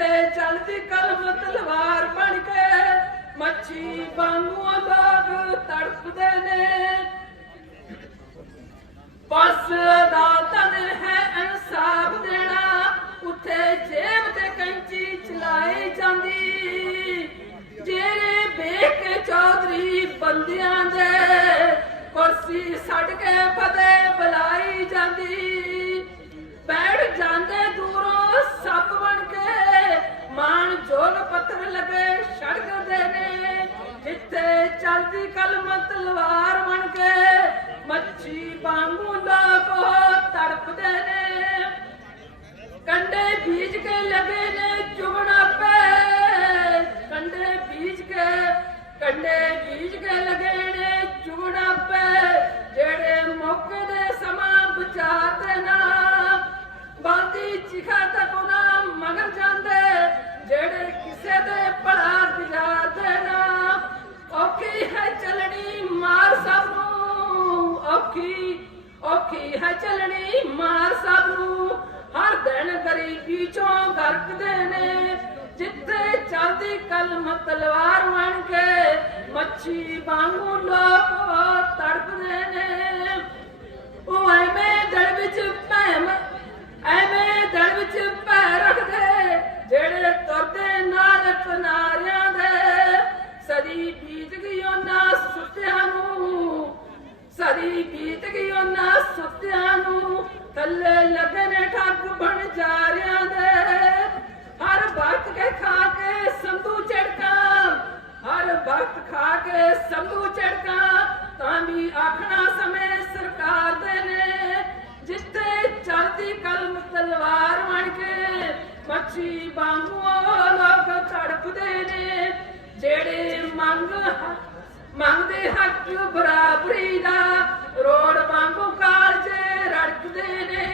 ਤੇ ਚਲਦੀ ਕਲਮ ਤਲਵਾਰ ਬਣ ਕੇ ਮੱਛੀ ਵਾਂਗੂ ਲੋਕ ਤੜਪਦੇ ਨੇ। ਬਸ ਦਾ ਤਨ ਹੈ ਇਨਸਾਫ ਦੇਣਾ, ਉੱਥੇ ਜੇਬ ਤੇ ਕੈਂਚੀ ਚਲਾਈ ਜਾਂਦੀ। ਜਿਹੜੇ ਵੇਖ ਕੇ ਚੌਧਰੀ ਬੰਦਿਆਂ ਦੇ ਕੁਰਸੀ ਛੱਡ ਕੇ ਫਤਿਹ ਬੁਲਾਈ ਜਾਂਦੀ। ਲਗੇ ਨੇ ਚੁਗਣਾ ਪੈ ਕੰਡੇ ਬੀਜ ਕੇ, ਕੰਡੇ ਬੀਜ ਕੇ ਲਗੇ ਨੇ ਚੁਗਣਾ ਪੈ ਜਿਹੜੇ ਮੌਕੇ ਦੇ ਸਮਾਂ ਬਚਾਤੇ ਨਾ, ਬਾਦੀ ਚਿਖਾ ਤੱਕ ਉਹਨਾਂ ਮਗਰ ਜਾਂਦੇ। ਜਿਹੜੇ ਕਿਸੇ ਦੇ ਭਲਾ ਗੁਜ਼ਾਰਦੇ ਨਾ, ਔਖੀ ਹੈ ਚੱਲਣੀ ਮਾਰ ਸਭ ਨੂੰ। ਔਖੀ ਔਖੀ ਹੈ ਚੱਲਣੀ ਮਾਰ ਸਭ ਨੂੰ। ਹਰ ਦਿਨ ਕਰੀ ਚੱਲਦੀ ਕਲਮ ਤਲਵਾਰ ਬਣ ਕੇ ਮੱਛੀ ਵਾਂਗੂ ਲੋਕ ਤੜਪਦੇ ਨੇ ਉਹ ਐਵੇਂ ਦਲ ਵਿੱਚ ਭੈਮ ਐਵੇਂ ਦਲ ਵਿੱਚ ਭੈ ਰੱਖਦੇ ਜਿਹੜੇ ਤੁਰਦੇ ਨਾਲ ਕਿਨਾਰਿਆਂ ਦੇ ਸਦੀ ਬੀਤ ਗਈ ਉਹਨਾਂ ਸੁੱਤਿਆਂ ਨੂੰ ਸਦੀ ਬੀਤ ਗਈ ਉਹਨਾਂ ਸੁੱਤਿਆਂ ਨੂੰ ਥੱਲੇ ਲੱਗਣ ਠੱਗ ਬਣ ਕੇ ਮੱਛੀ ਵਾਂਗੂ ਉਹ ਲੋਕ ਤੜਪਦੇ ਨੇ। ਜਿਹੜੇ ਮੰਗ ਮੰਗਦੇ ਹੱਕ ਬਰਾਬਰੀ ਦਾ, ਰੋਡ ਵਾਂਗੂ ਕਾਲਜੇ ਰੜਕਦੇ ਨੇ।